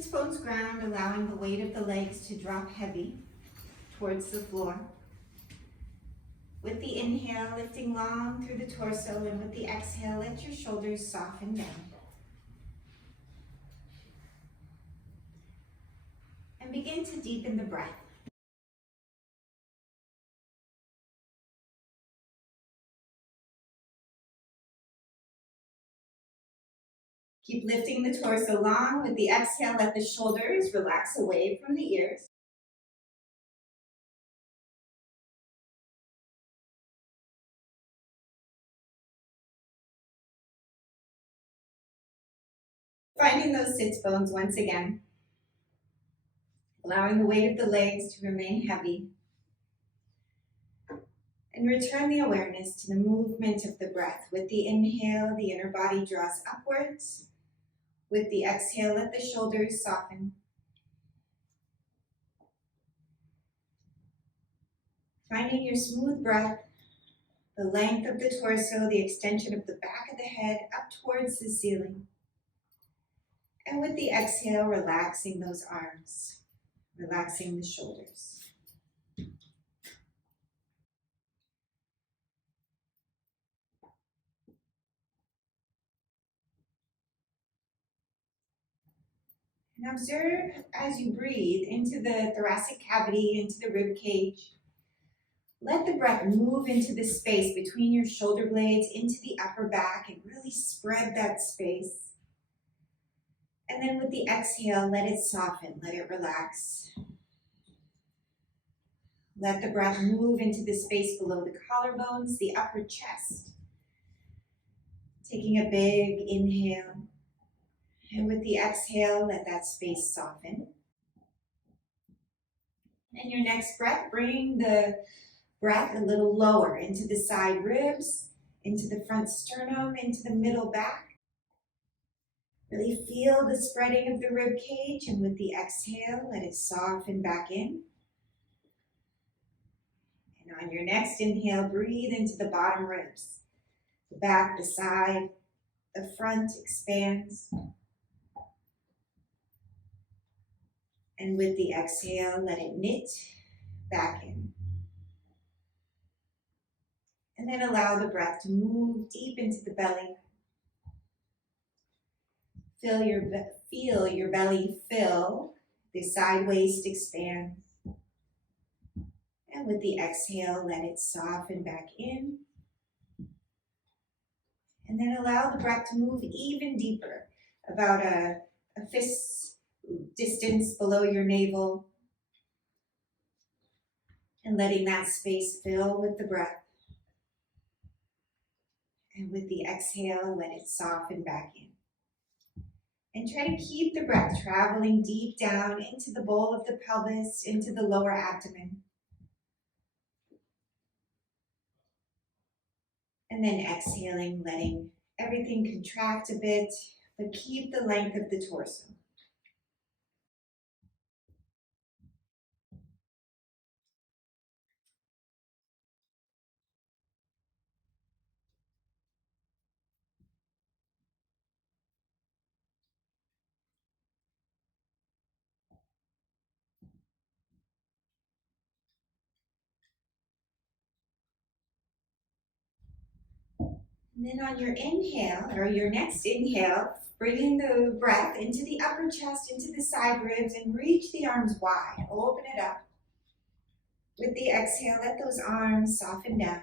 sits bones ground, allowing the weight of the legs to drop heavy towards the floor. With the inhale, lifting long through the torso, and with the exhale, let your shoulders soften down. And begin to deepen the breath. Keep lifting the torso long. With the exhale, let the shoulders relax away from the ears. Finding those sits bones once again. Allowing the weight of the legs to remain heavy. And return the awareness to the movement of the breath. With the inhale, the inner body draws upwards. With the exhale, let the shoulders soften. Finding your smooth breath, the length of the torso, the extension of the back of the head up towards the ceiling. And with the exhale, relaxing those arms, relaxing the shoulders. And observe as you breathe into the thoracic cavity, into the rib cage. Let the breath move into the space between your shoulder blades, into the upper back, and really spread that space. And then with the exhale, let it soften, let it relax. Let the breath move into the space below the collarbones, the upper chest. Taking a big inhale. And with the exhale, let that space soften. And your next breath, bring the breath a little lower into the side ribs, into the front sternum, into the middle back. Really feel the spreading of the rib cage, and with the exhale, let it soften back in. And on your next inhale, breathe into the bottom ribs. The back, the side, the front expands. And with the exhale, let it knit back in. And then allow the breath to move deep into the belly. Feel your belly fill, the side waist expand. And with the exhale, let it soften back in. And then allow the breath to move even deeper, about a fist distance below your navel. And letting that space fill with the breath. And with the exhale, let it soften back in. And try to keep the breath traveling deep down into the bowl of the pelvis, into the lower abdomen. And then exhaling, letting everything contract a bit, but keep the length of the torso. And then on your inhale, or your next inhale, bringing the breath into the upper chest, into the side ribs, and reach the arms wide. Open it up. With the exhale, let those arms soften down.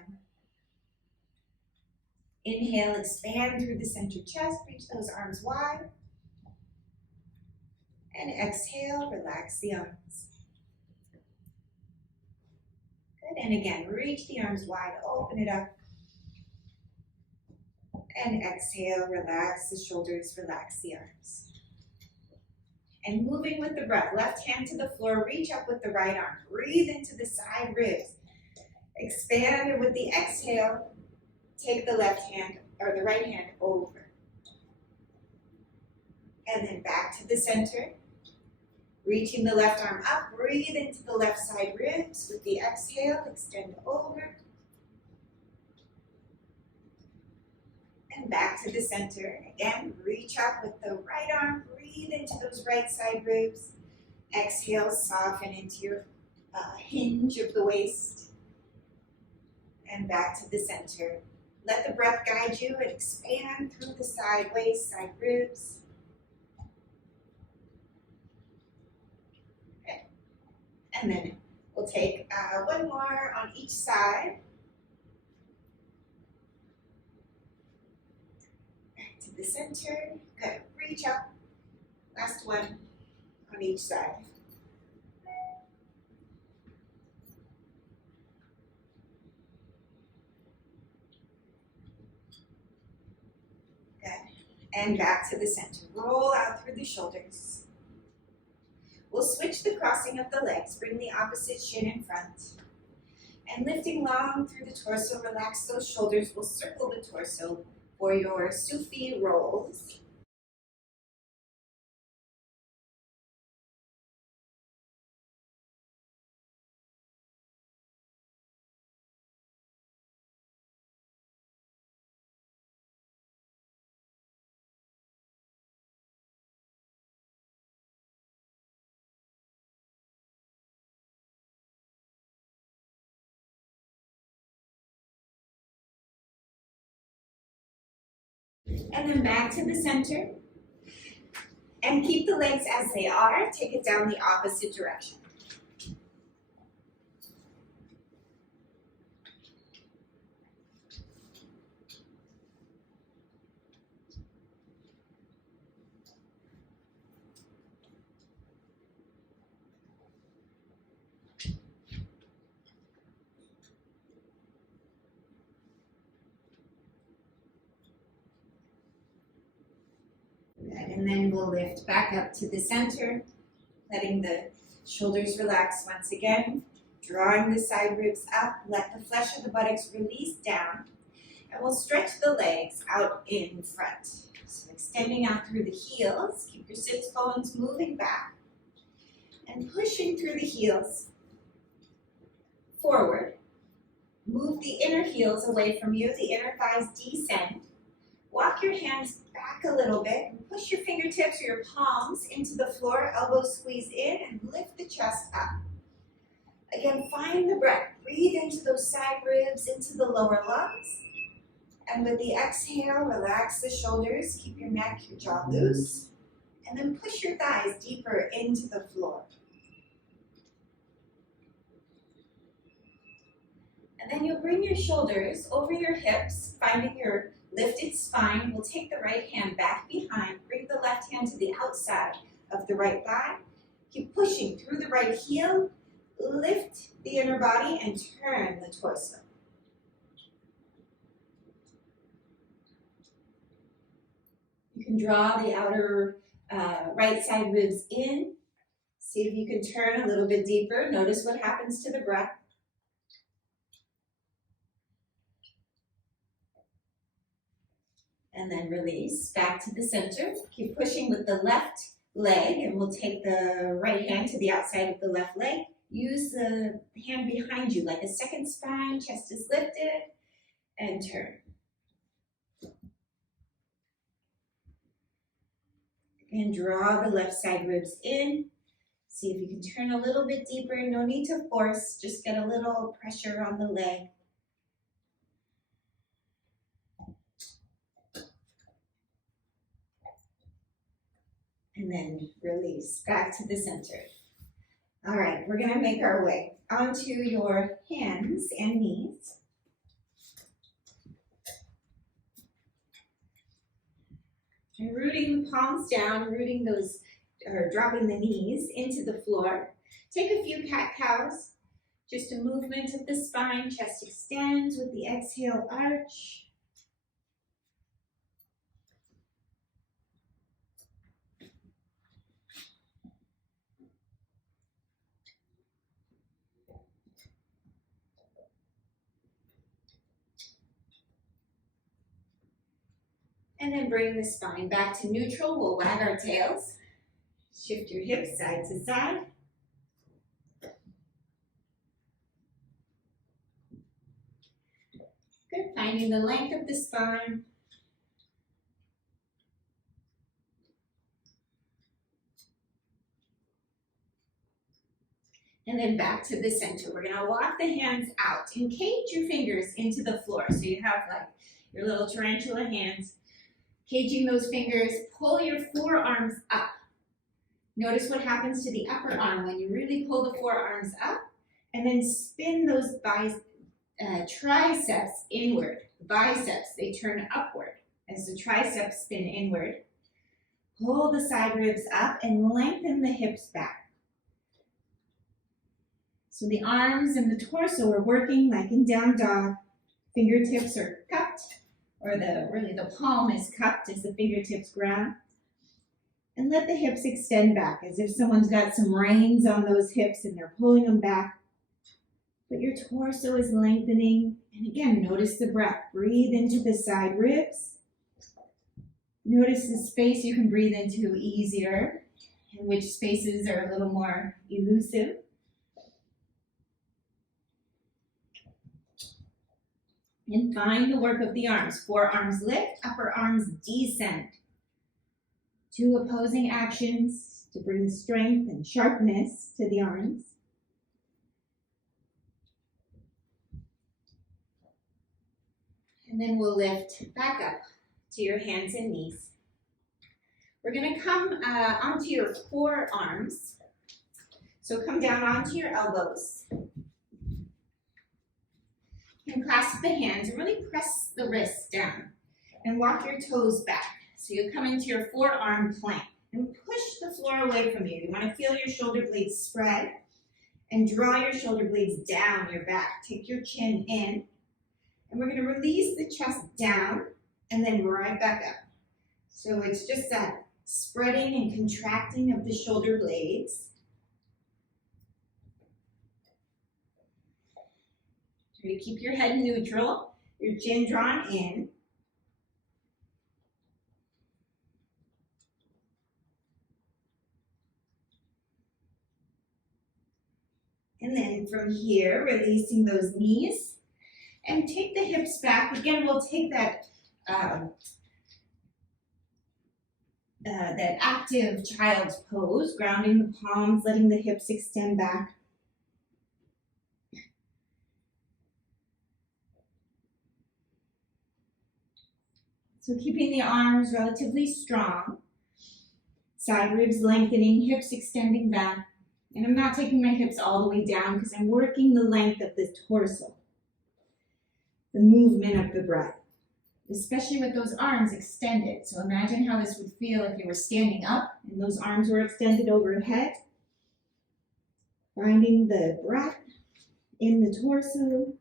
Inhale, expand through the center chest, reach those arms wide. And exhale, relax the arms. Good, and again, reach the arms wide, open it up. And exhale, relax the shoulders, relax the arms. And moving with the breath, left hand to the floor, reach up with the right arm. Breathe into the side ribs. Expand, and with the exhale, take the left hand, or the right hand over. And then back to the center. Reaching the left arm up, breathe into the left side ribs. With the exhale, extend over. And back to the center. Again, reach up with the right arm, breathe into those right side ribs. Exhale, soften into your hinge of the waist. And back to the center. Let the breath guide you and expand through the side waist, side ribs. Okay. And then we'll take one more on each side. Back to the center. Good. Reach up. Last one on each side. Good. And back to the center. Roll out through the shoulders. We'll switch the crossing of the legs. Bring the opposite shin in front. And lifting long through the torso, relax those shoulders. We'll circle the torso for your Sufi rolls. And then back to the center. And keep the legs as they are. Take it down the opposite direction. And then we'll lift back up to the center, letting the shoulders relax once again, drawing the side ribs up, let the flesh of the buttocks release down, and we'll stretch the legs out in front. So extending out through the heels, keep your sits bones moving back, and pushing through the heels forward. Move the inner heels away from you, the inner thighs descend. Walk your hands back a little bit and push your fingertips or your palms into the floor, elbows squeeze in and lift the chest up. Again, find the breath. Breathe into those side ribs, into the lower lungs. And with the exhale, relax the shoulders, keep your neck, your jaw loose, and then push your thighs deeper into the floor. And then you'll bring your shoulders over your hips, finding your lifted spine. We'll take the right hand back behind, bring the left hand to the outside of the right thigh. Keep pushing through the right heel, lift the inner body and turn the torso. You can draw the outer right side ribs in. See if you can turn a little bit deeper. Notice what happens to the breath. And then release back to the center. Keep pushing with the left leg, and we'll take the right hand to the outside of the left leg. Use the hand behind you like a second spine, chest is lifted, and turn. And draw the left side ribs in. See if you can turn a little bit deeper. No need to force, just get a little pressure on the leg. And then release back to the center. All right, we're gonna make our way onto your hands and knees. And rooting the palms down, rooting those, or dropping the knees into the floor. Take a few cat-cows, just a movement of the spine, chest extends with the exhale, arch. And then bring the spine back to neutral. We'll wag our tails. Shift your hips side to side. Good, finding the length of the spine. And then back to the center. We're gonna walk the hands out and cage your fingers into the floor. So you have like your little tarantula hands, caging those fingers, pull your forearms up. Notice what happens to the upper arm when you really pull the forearms up, and then spin those triceps inward. Biceps, they turn upward as the triceps spin inward. Pull the side ribs up and lengthen the hips back. So the arms and the torso are working like in down dog. Fingertips are cupped, or the palm is cupped as the fingertips grab. And let the hips extend back as if someone's got some reins on those hips and they're pulling them back. But your torso is lengthening. And again, notice the breath. Breathe into the side ribs. Notice the space you can breathe into easier, and which spaces are a little more elusive. And find the work of the arms. Forearms lift, upper arms descend. 2 opposing actions to bring strength and sharpness to the arms. And then we'll lift back up to your hands and knees. We're going to come onto your forearms. So come down onto your elbows. And clasp the hands and really press the wrists down. And walk your toes back. So you come into your forearm plank and push the floor away from you. You want to feel your shoulder blades spread and draw your shoulder blades down your back. Take your chin in, and we're going to release the chest down and then right back up. So it's just that spreading and contracting of the shoulder blades. Try to keep your head neutral, your chin drawn in. And then from here, releasing those knees and take the hips back. Again, we'll take that active child's pose, grounding the palms, letting the hips extend back. So keeping the arms relatively strong, side ribs lengthening, hips extending back. And I'm not taking my hips all the way down because I'm working the length of the torso, the movement of the breath, especially with those arms extended. So imagine how this would feel if you were standing up and those arms were extended overhead. Finding the breath in the torso.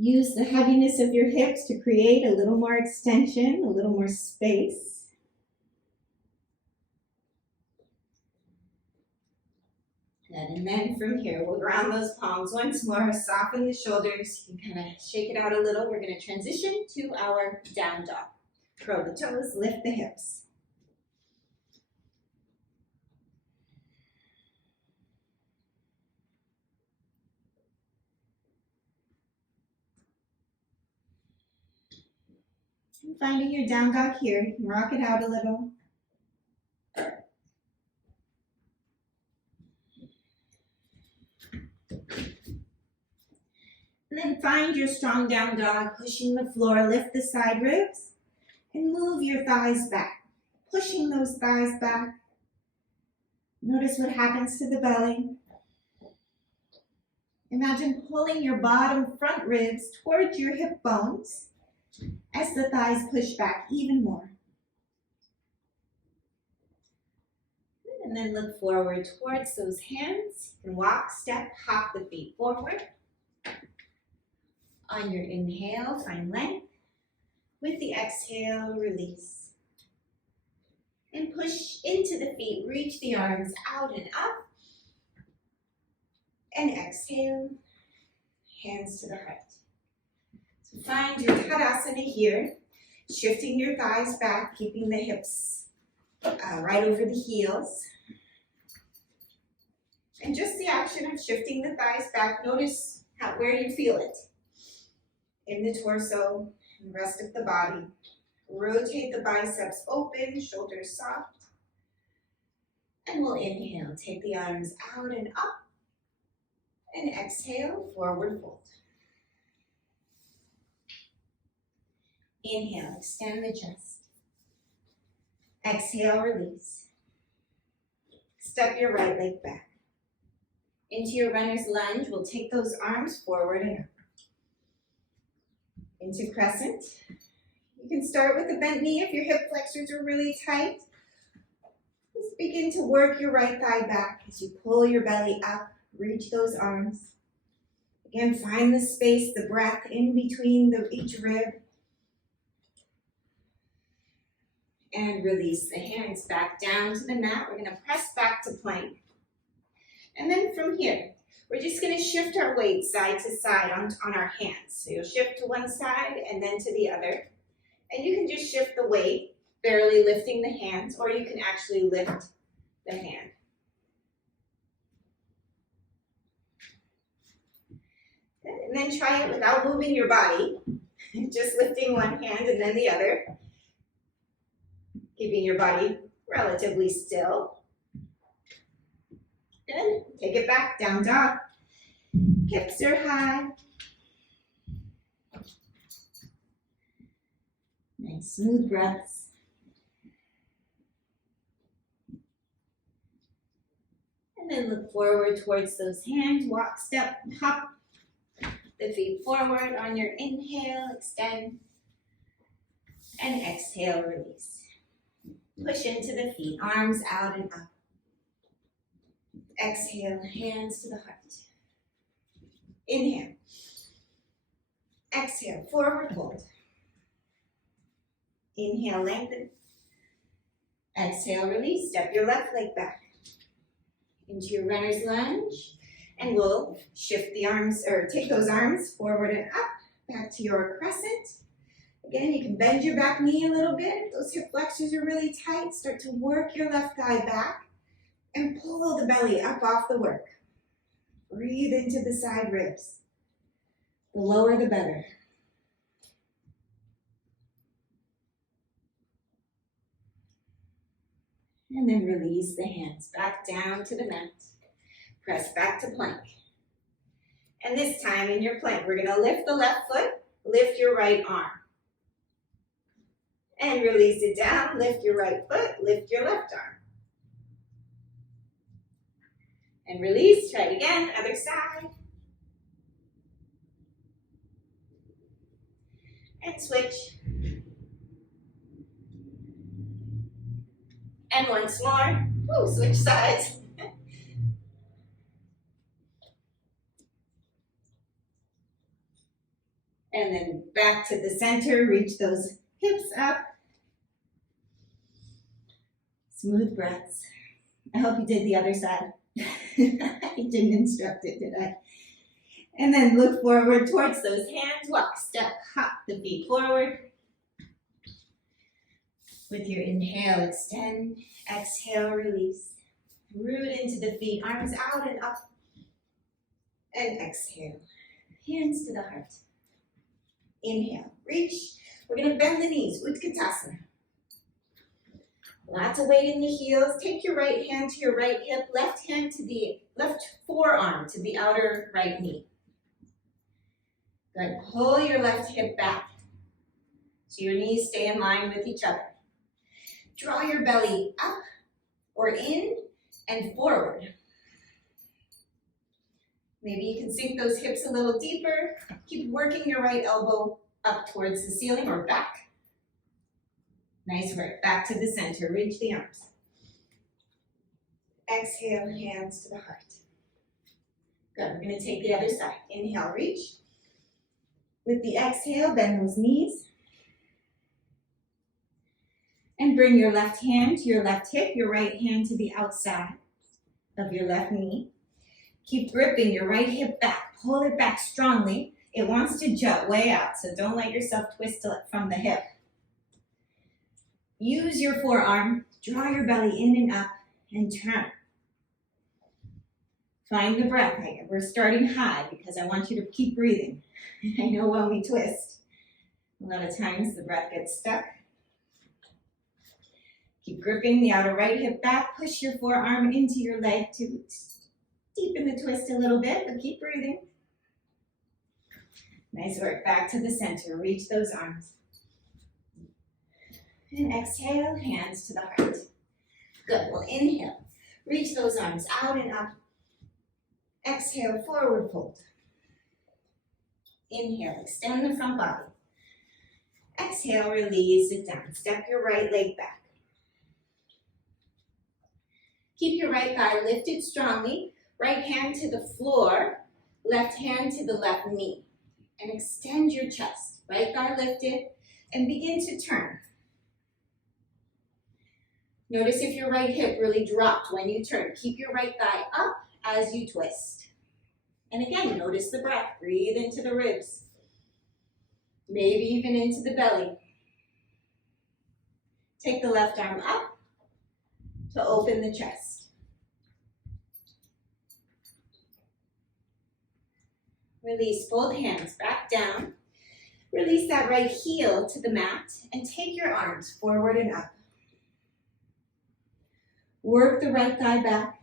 Use the heaviness of your hips to create a little more extension, a little more space. And then from here, we'll ground those palms once more, soften the shoulders. You can kind of shake it out a little. We're going to transition to our down dog. Curl the toes, lift the hips. And finding your down dog here, you can rock it out a little. And then find your strong down dog, pushing the floor, lift the side ribs, and move your thighs back, pushing those thighs back. Notice what happens to the belly. Imagine pulling your bottom front ribs towards your hip bones as the thighs push back even more. And then look forward towards those hands. And walk, step, hop the feet forward. On your inhale, find length. With the exhale, release. And push into the feet. Reach the arms out and up. And exhale, hands to the heart. So find your Tadasana here. Shifting your thighs back, keeping the hips right over the heels. And just the action of shifting the thighs back, notice where you feel it. In the torso, and the rest of the body. Rotate the biceps open, shoulders soft. And we'll inhale, take the arms out and up. And exhale, forward fold. Inhale, extend the chest. Exhale, release. Step your right leg back. Into your runner's lunge, we'll take those arms forward and up. Into crescent. You can start with a bent knee if your hip flexors are really tight. Just begin to work your right thigh back as you pull your belly up, reach those arms. Again, find the space, the breath in between each rib. And release the hands back down to the mat. We're going to press back to plank. And then from here, we're just going to shift our weight side to side on our hands. So you'll shift to one side and then to the other. And you can just shift the weight, barely lifting the hands, or you can actually lift the hand. And then try it without moving your body, just lifting one hand and then the other. Keeping your body relatively still. Good. Take it back, down dog. Hips are high. Nice smooth breaths. And then look forward towards those hands. Walk, step, hop the feet forward on your inhale, extend. And exhale, release. Push into the feet, arms out and up. Exhale, hands to the heart. Inhale. Exhale, forward fold. Inhale, lengthen. Exhale, release. Step your left leg back into your runner's lunge. And we'll shift the arms, or take those arms forward and up, back to your crescent. Again, you can bend your back knee a little bit. If those hip flexors are really tight, start to work your left thigh back and pull the belly up off the work. Breathe into the side ribs. The lower, the better. And then release the hands back down to the mat. Press back to plank. And this time in your plank, we're going to lift the left foot, lift your right arm. And release it down, lift your right foot, lift your left arm. And release, try it again, other side. And switch. And once more, switch sides. And then back to the center, reach those hips up. Smooth breaths. I hope you did the other side. I didn't instruct it, did I? And then look forward towards those hands. Walk, step, hop the feet forward. With your inhale, extend. Exhale, release. Root into the feet, arms out and up. And exhale. Hands to the heart. Inhale, reach. We're going to bend the knees, Utkatasana. Lots of weight in the heels. Take your right hand to your right hip, left hand to the left forearm to the outer right knee. Good. Pull your left hip back so your knees stay in line with each other. Draw your belly up or in and forward. Maybe you can sink those hips a little deeper. Keep working your right elbow up towards the ceiling or back. Nice work. Back to the center. Reach the arms. Exhale, hands to the heart. Good. We're going to take the other side. Inhale, reach. With the exhale, bend those knees. And bring your left hand to your left hip, your right hand to the outside of your left knee. Keep gripping your right hip back. Pull it back strongly. It wants to jut way out, so don't let yourself twist from the hip. Use your forearm, draw your belly in and up, and turn. Find the breath. We're starting high because I want you to keep breathing. I know when we twist, a lot of times the breath gets stuck. Keep gripping the outer right hip back. Push your forearm into your leg to deepen the twist a little bit, but keep breathing. Nice work. Back to the center. Reach those arms. And exhale, hands to the heart. Good. We'll inhale. Reach those arms out and up. Exhale, forward fold. Inhale, extend the front body. Exhale, release it down. Step your right leg back. Keep your right thigh lifted strongly. Right hand to the floor, left hand to the left knee. And extend your chest. Right thigh lifted and begin to turn. Notice if your right hip really dropped when you turn. Keep your right thigh up as you twist. And again, notice the breath. Breathe into the ribs. Maybe even into the belly. Take the left arm up to open the chest. Release both hands back down. Release that right heel to the mat and take your arms forward and up. Work the right thigh back.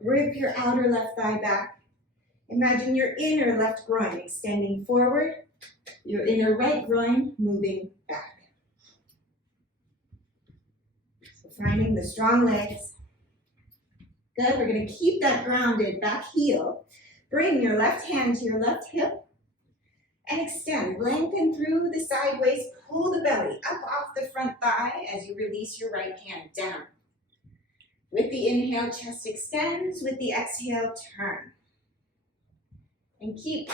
Grip your outer left thigh back. Imagine your inner left groin extending forward, your inner right groin moving back. So finding the strong legs. Good, we're going to keep that grounded back heel. Bring your left hand to your left hip and extend. Lengthen through the sideways. Pull the belly up off the front thigh as you release your right hand down. With the inhale, chest extends. With the exhale, turn. And keep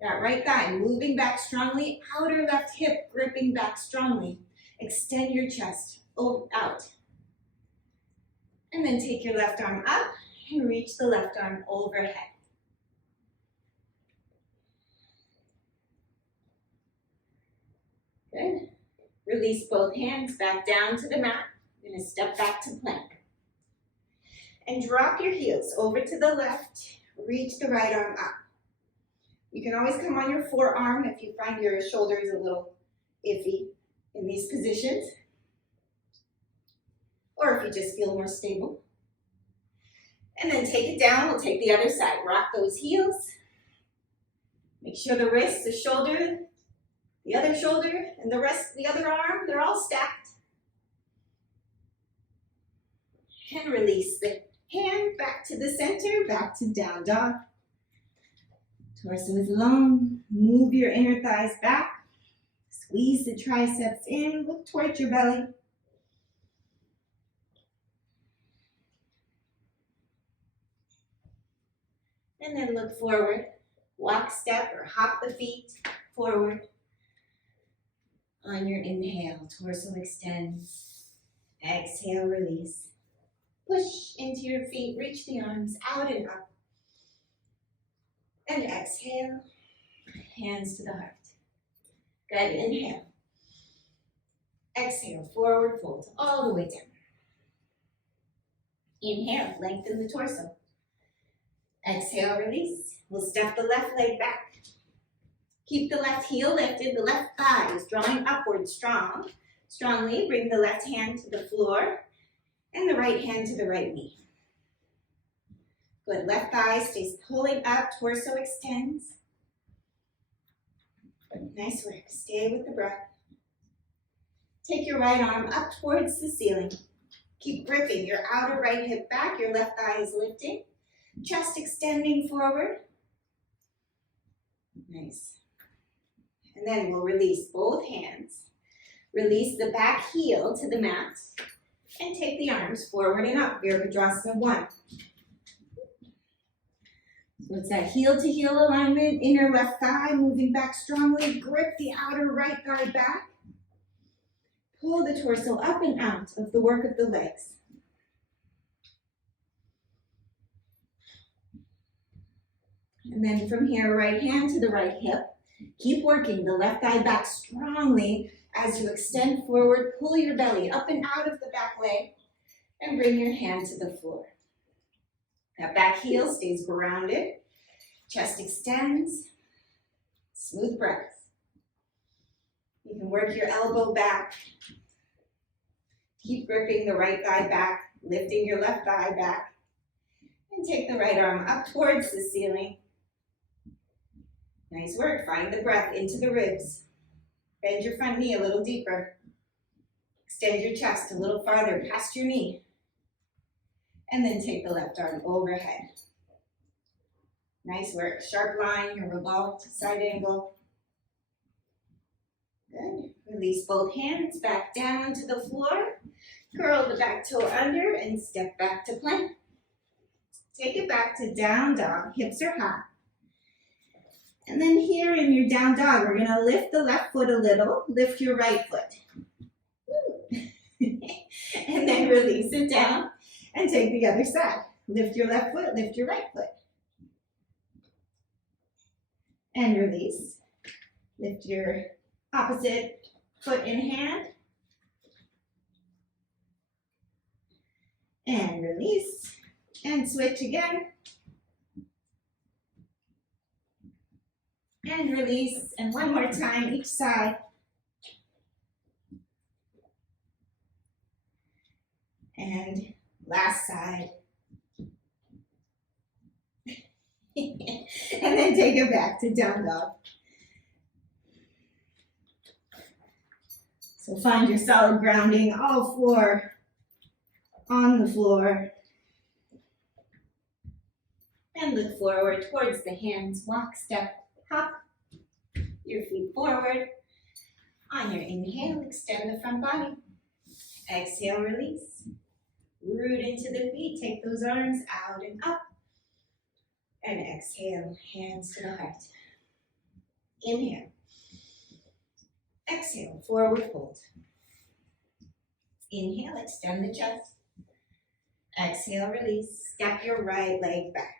that right thigh moving back strongly. Outer left hip gripping back strongly. Extend your chest out. And then take your left arm up and reach the left arm overhead. Good. Release both hands back down to the mat. You're going to step back to plank. And drop your heels over to the left. Reach the right arm up. You can always come on your forearm if you find your shoulders a little iffy in these positions. Or if you just feel more stable. And then take it down. We'll take the other side. Rock those heels. Make sure the wrists, the shoulder, the other shoulder, and the other arm, they're all stacked. And release the hand back to the center, back to down dog. Torso is long. Move your inner thighs back. Squeeze the triceps in. Look towards your belly. And then look forward. Walk, step, or hop the feet forward. On your inhale, torso extends. Exhale, release. Push into your feet, reach the arms out and up. And exhale, hands to the heart. Good, inhale. Exhale, forward fold all the way down. Inhale, lengthen the torso. Exhale, release. We'll step the left leg back. Keep the left heel lifted, the left thigh is drawing upward strongly. Bring the left hand to the floor and the right hand to the right knee. Good, left thigh stays pulling up, torso extends. Nice work, stay with the breath. Take your right arm up towards the ceiling. Keep gripping your outer right hip back, your left thigh is lifting. Chest extending forward. Nice. And then we'll release both hands. Release the back heel to the mat. And take the arms forward and up. Virabhadrasana 1. So it's that heel to heel alignment. Inner left thigh moving back strongly. Grip the outer right thigh back. Pull the torso up and out of the work of the legs. And then from here, right hand to the right hip. Keep working the left thigh back strongly as you extend forward. Pull your belly up and out of the back leg and bring your hand to the floor. That back heel stays grounded. Chest extends. Smooth breath. You can work your elbow back. Keep gripping the right thigh back, lifting your left thigh back, and take the right arm up towards the ceiling. Nice work. Find the breath into the ribs. Bend your front knee a little deeper. Extend your chest a little farther past your knee. And then take the left arm overhead. Nice work. Sharp line, your revolve to side angle. Good. Release both hands back down to the floor. Curl the back toe under and step back to plank. Take it back to down dog. Hips are high. And then here in your down dog, we're going to lift the left foot a little. Lift your right foot. And then release it down and take the other side. Lift your left foot, lift your right foot. And release. Lift your opposite foot in hand. And release. And switch again. And release. And one more time each side. And last side. And then take it back to down dog. So find your solid grounding, all four on the floor. And look forward towards the hands. Walk, step, hop. Your feet forward. On your inhale, extend the front body. Exhale, release. Root into the feet. Take those arms out and up. And exhale, hands to the heart. Inhale. Exhale, forward fold. Inhale, extend the chest. Exhale, release. Step your right leg back.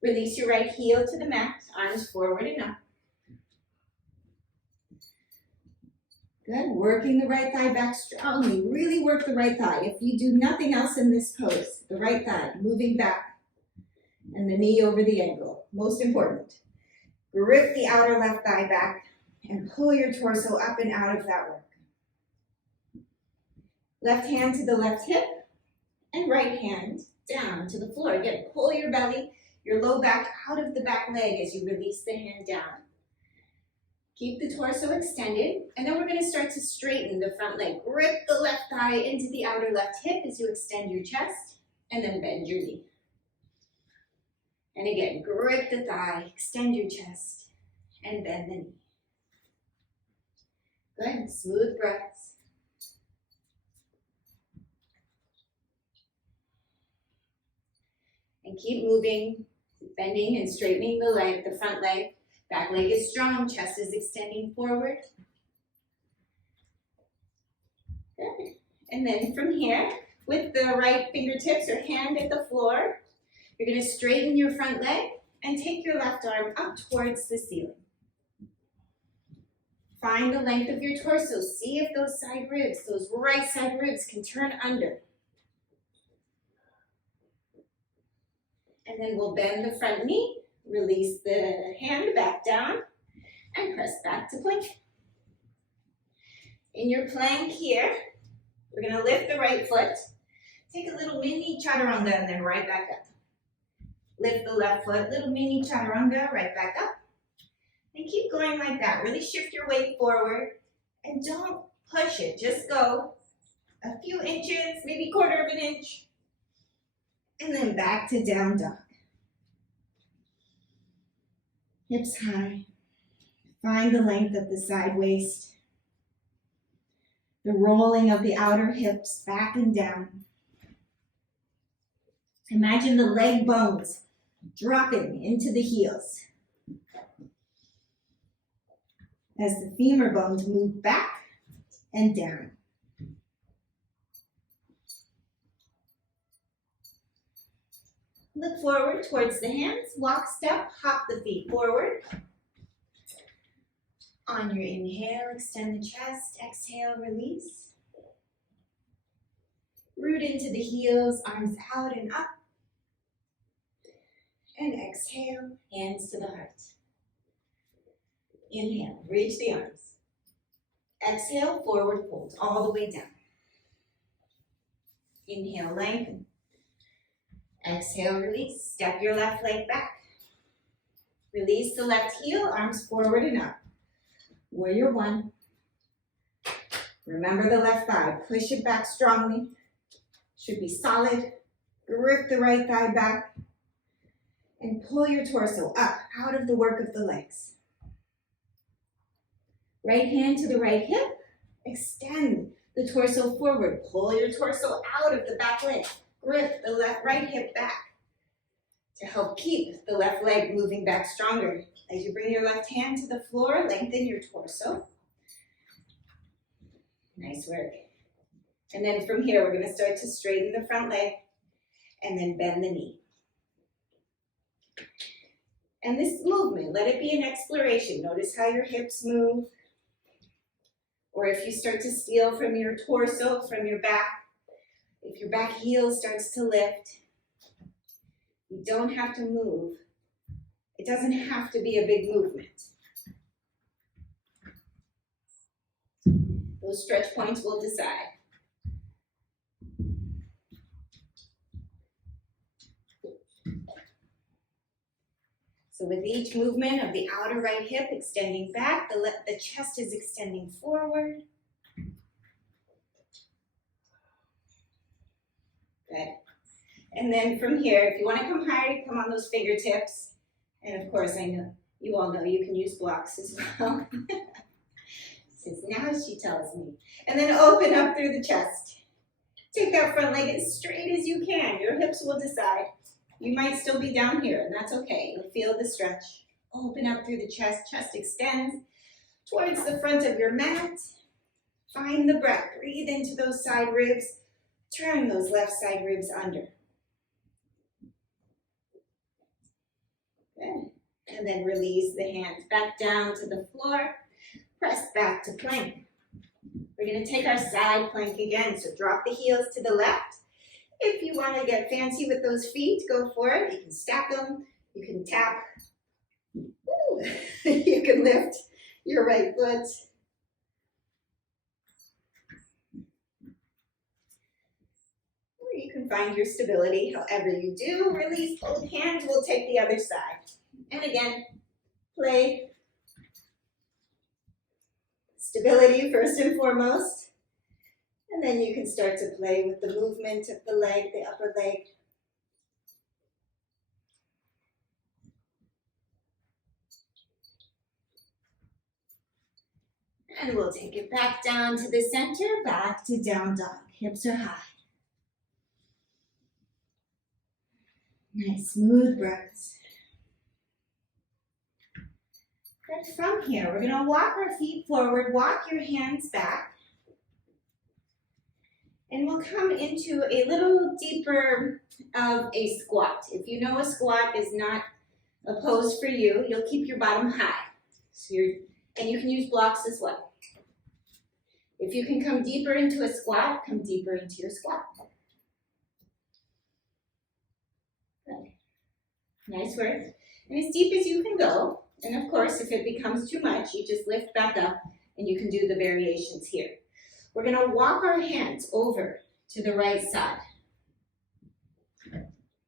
Release your right heel to the mat, arms forward and up. Good, working the right thigh back strongly. Really work the right thigh. If you do nothing else in this pose, the right thigh moving back and the knee over the ankle. Most important. Grip the outer left thigh back and pull your torso up and out of that work. Left hand to the left hip and right hand down to the floor. Again, pull your belly, your low back out of the back leg as you release the hand down. Keep the torso extended, and then we're going to start to straighten the front leg. Grip the left thigh into the outer left hip as you extend your chest, and then bend your knee. And again, grip the thigh, extend your chest, and bend the knee. Good, smooth breaths. And keep moving, bending and straightening the leg, the front leg. Back leg is strong, chest is extending forward. Good. And then from here, with the right fingertips or hand at the floor, you're going to straighten your front leg and take your left arm up towards the ceiling. Find the length of your torso. See if those side ribs, those right side ribs can turn under. And then we'll bend the front knee. Release the hand back down and press back to plank. In your plank here, we're going to lift the right foot. Take a little mini chaturanga and then right back up. Lift the left foot, little mini chaturanga, right back up. And keep going like that. Really shift your weight forward and don't push it. Just go a few inches, maybe quarter of an inch. And then back to down dog. Hips high. Find the length of the side waist. The rolling of the outer hips back and down. Imagine the leg bones dropping into the heels. As the femur bones move back and down. Look forward towards the hands. Walk, step, hop the feet forward. On your inhale, extend the chest. Exhale, release. Root into the heels, arms out and up. And exhale, hands to the heart. Inhale, reach the arms. Exhale, forward fold, all the way down. Inhale, lengthen. Exhale, release. Step your left leg back. Release the left heel, arms forward and up. Warrior one. Remember the left thigh. Push it back strongly. Should be solid. Grip the right thigh back. And pull your torso up out of the work of the legs. Right hand to the right hip. Extend the torso forward. Pull your torso out of the back leg. Grip the right hip back to help keep the left leg moving back stronger. As you bring your left hand to the floor, lengthen your torso. Nice work. And then from here, we're going to start to straighten the front leg and then bend the knee. And this movement, let it be an exploration. Notice how your hips move. Or if you start to steal from your torso, from your back, if your back heel starts to lift, you don't have to move. It doesn't have to be a big movement. Those stretch points will decide. So with each movement of the outer right hip extending back, the chest is extending forward. Good. And then from here, if you want to come higher, you come on those fingertips. And of course, I know you all know you can use blocks as well. Since now she tells me. And then open up through the chest. Take that front leg as straight as you can. Your hips will decide. You might still be down here, and that's okay. You'll feel the stretch. Open up through the chest. Chest extends towards the front of your mat. Find the breath. Breathe into those side ribs. Turn those left side ribs under. Good. And then release the hands back down to the floor. Press back to plank. We're going to take our side plank again. So drop the heels to the left. If you want to get fancy with those feet, go for it. You can stack them. You can tap. Woo. You can lift your right foot. Or you can find your stability. However you do, release both hands. We'll take the other side. And again, play. Stability first and foremost. And then you can start to play with the movement of the leg, the upper leg. And we'll take it back down to the center, back to down dog. Hips are high. Nice, smooth breaths. Good. From here, we're going to walk our feet forward, walk your hands back. And we'll come into a little deeper of a squat. If you know a squat is not a pose for you, you'll keep your bottom high. So and you can use blocks as well. If you can come deeper into a squat, come deeper into your squat. Good. Nice work. And as deep as you can go. And of course, if it becomes too much, you just lift back up and you can do the variations here. We're going to walk our hands over to the right side.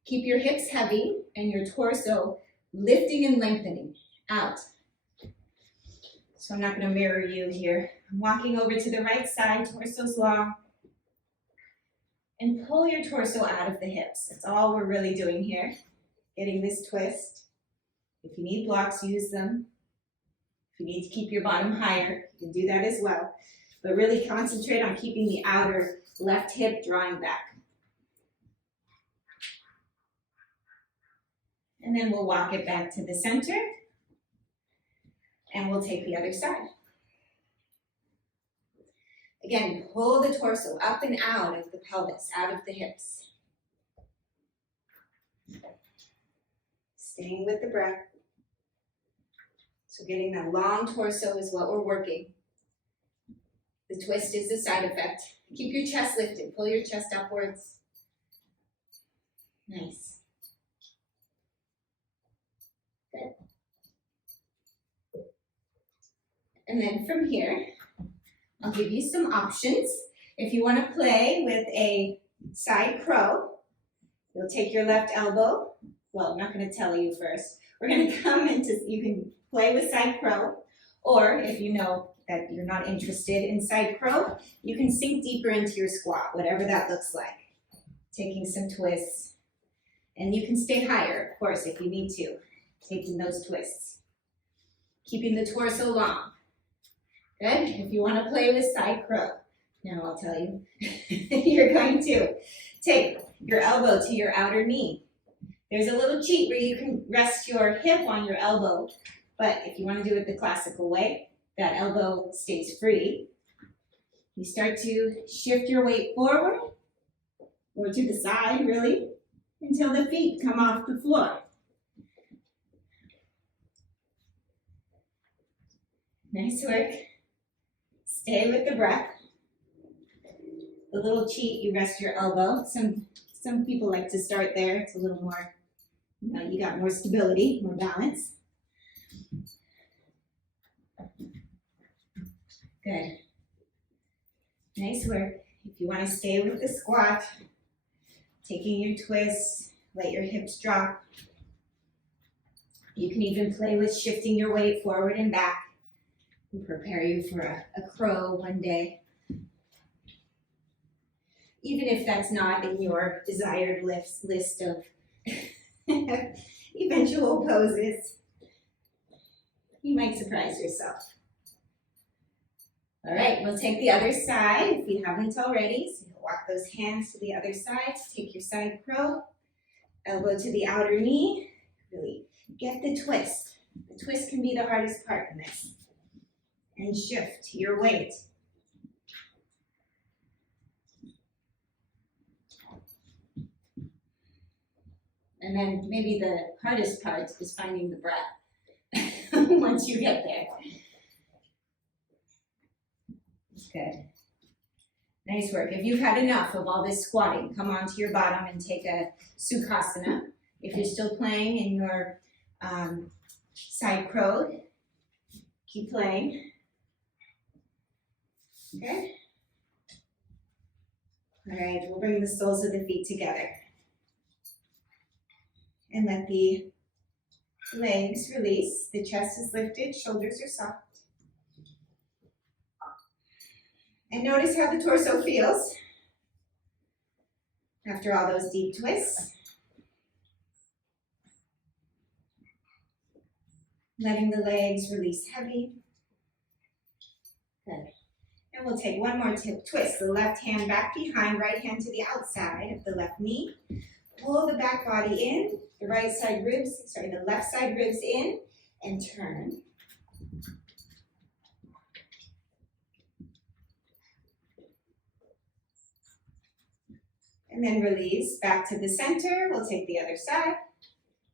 Keep your hips heavy and your torso lifting and lengthening out. So I'm not going to mirror you here. I'm walking over to the right side, torso's long. And pull your torso out of the hips. That's all we're really doing here. Getting this twist. If you need blocks, use them. If you need to keep your bottom higher, you can do that as well. But really concentrate on keeping the outer left hip drawing back. And then we'll walk it back to the center. And we'll take the other side. Again, pull the torso up and out of the pelvis, out of the hips. Staying with the breath. So getting that long torso is what we're working. The twist is the side effect. Keep your chest lifted. Pull your chest upwards. Nice. Good. And then from here, I'll give you some options. If you want to play with a side crow, you'll take your left elbow. Well, I'm not going to tell you first. We're going to come into, you can play with side crow, or if you know that you're not interested in side crow, you can sink deeper into your squat, whatever that looks like. Taking some twists. And you can stay higher, of course, if you need to, taking those twists. Keeping the torso long. Good. If you want to play with side crow, now I'll tell you, you're going to take your elbow to your outer knee. There's a little cheat where you can rest your hip on your elbow, but if you want to do it the classical way, that elbow stays free. You start to shift your weight forward, or to the side, really, until the feet come off the floor. Nice work. Stay with the breath. The little cheat, you rest your elbow. Some people like to start there. It's a little more, you got more stability, more balance. Good. Nice work. If you want to stay with the squat, taking your twists, let your hips drop. You can even play with shifting your weight forward and back and prepare you for a crow one day. Even if that's not in your desired list of eventual poses, you might surprise yourself. All right, we'll take the other side if you haven't already. So you'll walk those hands to the other side. Take your side crow, elbow to the outer knee. Really get the twist. The twist can be the hardest part in this. And shift your weight. And then maybe the hardest part is finding the breath once you get there. Good. Nice work. If you've had enough of all this squatting, come onto your bottom and take a Sukhasana. If you're still playing in your side crow, keep playing. Okay. All right, we'll bring the soles of the feet together. And let the legs release. The chest is lifted, shoulders are soft. And notice how the torso feels after all those deep twists. Letting the legs release heavy. Good. And we'll take one more twist. The left hand back behind, right hand to the outside of the left knee. Pull the back body in, the left side ribs in, and turn. And then release back to the center. We'll take the other side.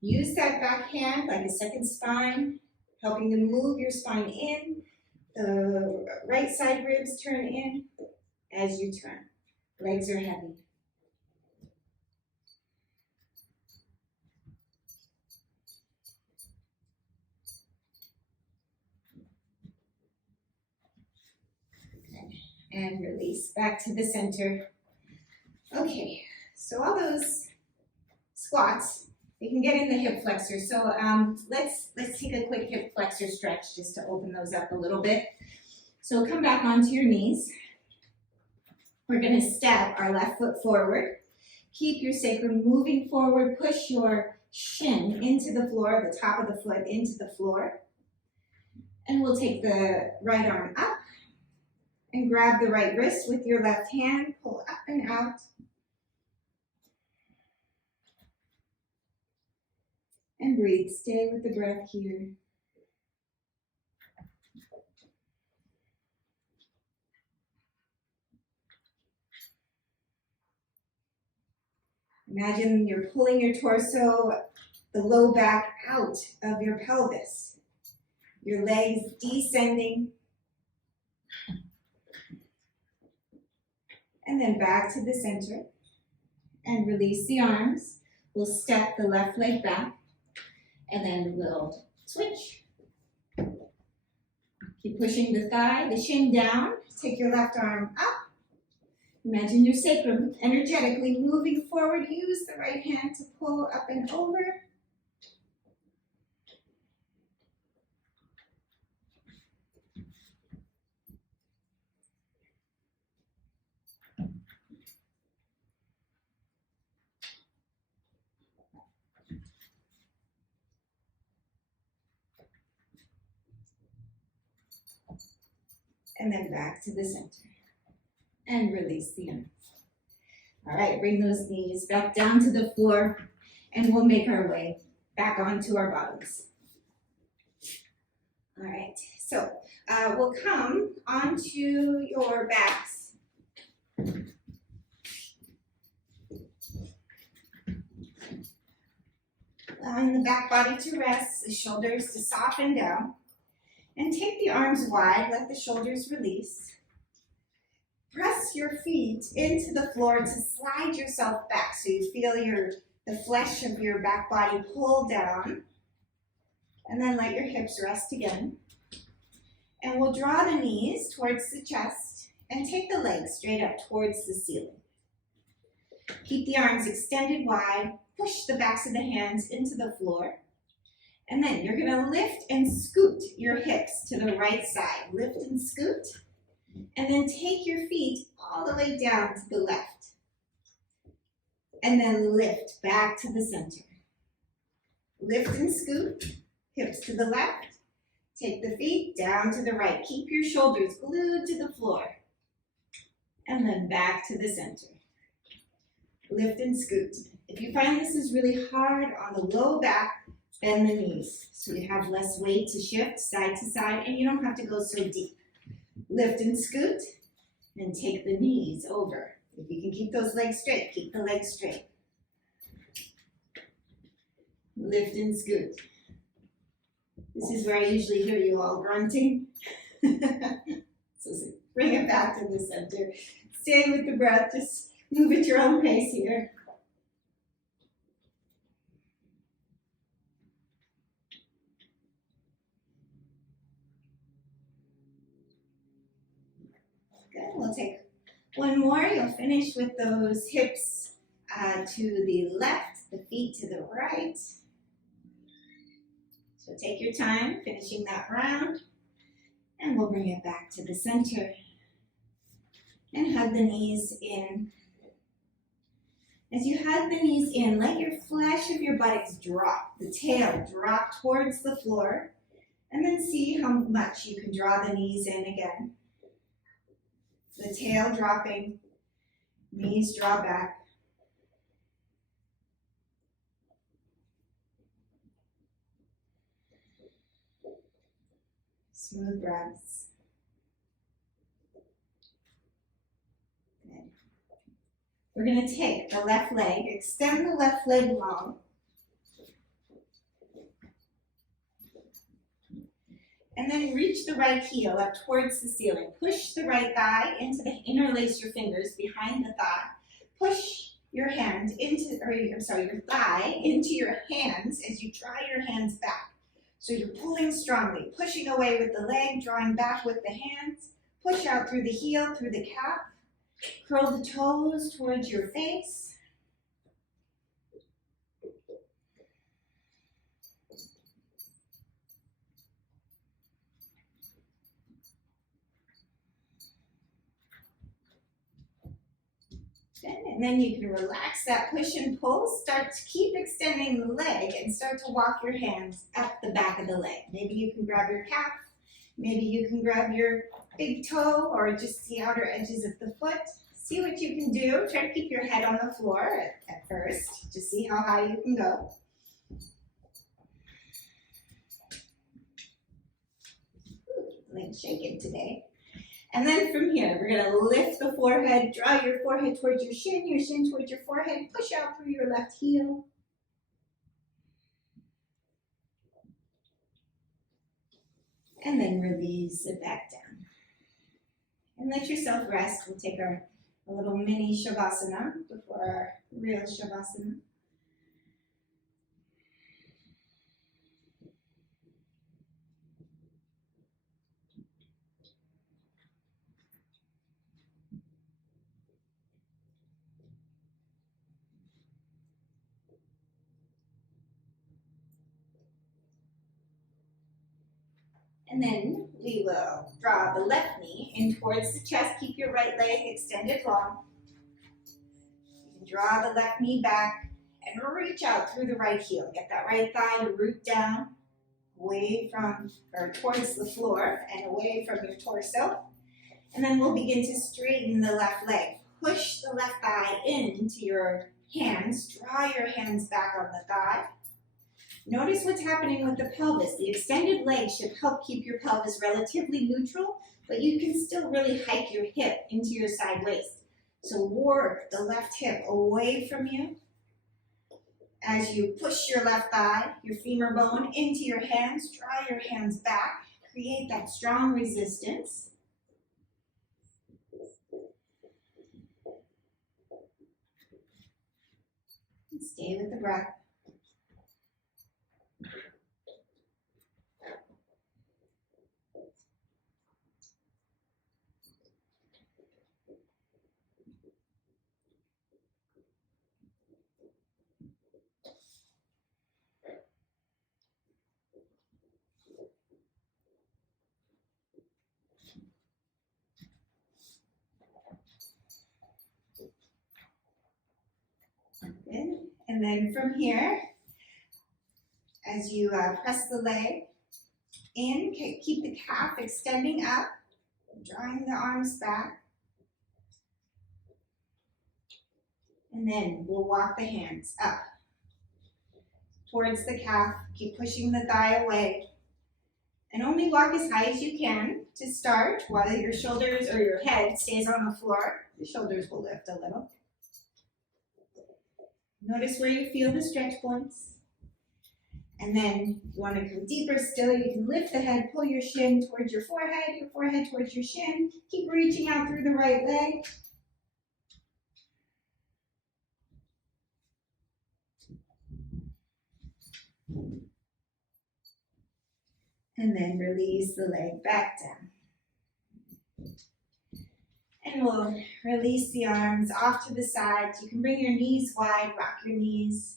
Use that back hand like a second spine, helping to move your spine in. The right side ribs turn in as you turn. Legs are heavy. And release back to the center. Okay, so all those squats, they can get in the hip flexor. So let's take a quick hip flexor stretch just to open those up a little bit. So come back onto your knees. We're going to step our left foot forward. Keep your sacrum moving forward. Push your shin into the floor, the top of the foot into the floor. And we'll take the right arm up and grab the right wrist with your left hand. Pull up and out. And breathe. Stay with the breath here. Imagine you're pulling your torso, the low back out of your pelvis. Your legs descending. And then back to the center. And release the arms. We'll step the left leg back. And then we'll switch. Keep pushing the thigh, the shin down. Take your left arm up. Imagine your sacrum energetically moving forward. Use the right hand to pull up and over. And then back to the center. And release the arms. All right, bring those knees back down to the floor, and we'll make our way back onto our bottoms. All right, so we'll come onto your backs. Allowing the back body to rest, the shoulders to soften down. And take the arms wide, let the shoulders release. Press your feet into the floor to slide yourself back so you feel the flesh of your back body pull down. And then let your hips rest again. And we'll draw the knees towards the chest and take the legs straight up towards the ceiling. Keep the arms extended wide, push the backs of the hands into the floor. And then you're going to lift and scoot your hips to the right side. Lift and scoot. And then take your feet all the way down to the left. And then lift back to the center. Lift and scoot. Hips to the left. Take the feet down to the right. Keep your shoulders glued to the floor. And then back to the center. Lift and scoot. If you find this is really hard on the low back, bend the knees so you have less weight to shift side to side and you don't have to go so deep. Lift and scoot and take the knees over. If you can keep those legs straight, keep the legs straight. Lift and scoot. This is where I usually hear you all grunting. So bring it back to the center. Stay with the breath, just move at your own pace here. Good, we'll take one more. You'll finish with those hips to the left, the feet to the right. So take your time finishing that round, and we'll bring it back to the center. And hug the knees in. As you hug the knees in, let your flesh of your buttocks drop, the tail drop towards the floor, and then see how much you can draw the knees in again. The tail dropping, knees draw back. Smooth breaths. Good. We're going to take the left leg, extend the left leg long. And then reach the right heel up towards the ceiling. Push the right thigh into the, interlace your fingers behind the thigh. Push your hand into, your thigh into your hands as you draw your hands back. So you're pulling strongly, pushing away with the leg, drawing back with the hands. Push out through the heel, through the calf. Curl the toes towards your face. Good. And then you can relax that push and pull. Start to keep extending the leg and start to walk your hands up the back of the leg. Maybe you can grab your calf. Maybe you can grab your big toe or just the outer edges of the foot. See what you can do. Try to keep your head on the floor at first. Just see how high you can go. Legs shaking today. And then from here, we're going to lift the forehead, draw your forehead towards your shin towards your forehead, push out through your left heel. And then release it back down. And let yourself rest. We'll take a little mini Shavasana before our real Shavasana. And then we will draw the left knee in towards the chest. Keep your right leg extended long. You can draw the left knee back and reach out through the right heel. Get that right thigh to root down away from or towards the floor and away from your torso. And then we'll begin to straighten the left leg. Push the left thigh into your hands. Draw your hands back on the thigh. Notice what's happening with the pelvis. The extended leg should help keep your pelvis relatively neutral, but you can still really hike your hip into your side waist. So work the left hip away from you as you push your left thigh, your femur bone into your hands. Draw your hands back. Create that strong resistance. And stay with the breath. Good. And then from here, as you press the leg in, keep the calf extending up, drawing the arms back. And then we'll walk the hands up towards the calf. Keep pushing the thigh away. And only walk as high as you can to start while your shoulders or your head stays on the floor. The shoulders will lift a little. Notice where you feel the stretch points. And then if you want to go deeper still, you can lift the head, pull your shin towards your forehead towards your shin. Keep reaching out through the right leg. And then release the leg back down. And we'll release the arms off to the sides. You can bring your knees wide, rock your knees.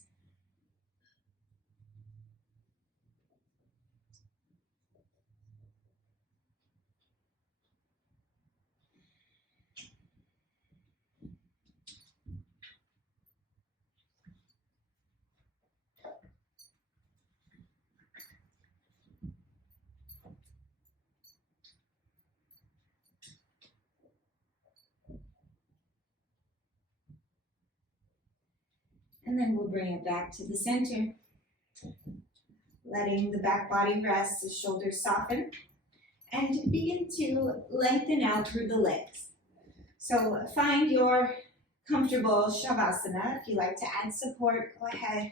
And then we'll bring it back to the center, letting the back body rest, the shoulders soften, and begin to lengthen out through the legs. So find your comfortable Shavasana. If you like to add support, go ahead.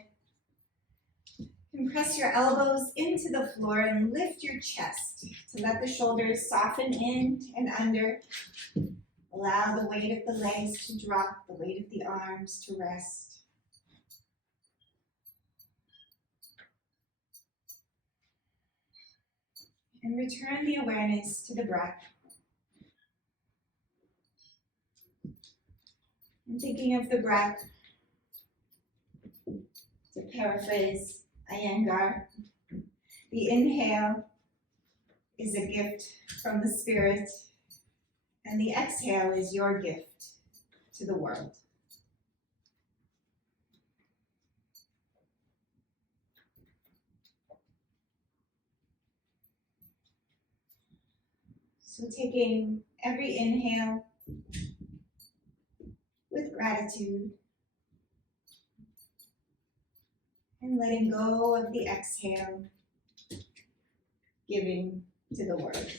And press your elbows into the floor and lift your chest to let the shoulders soften in and under. Allow the weight of the legs to drop, the weight of the arms to rest. And return the awareness to the breath. And thinking of the breath, to paraphrase Iyengar, the inhale is a gift from the spirit, and the exhale is your gift to the world. So taking every inhale with gratitude and letting go of the exhale, giving to the world.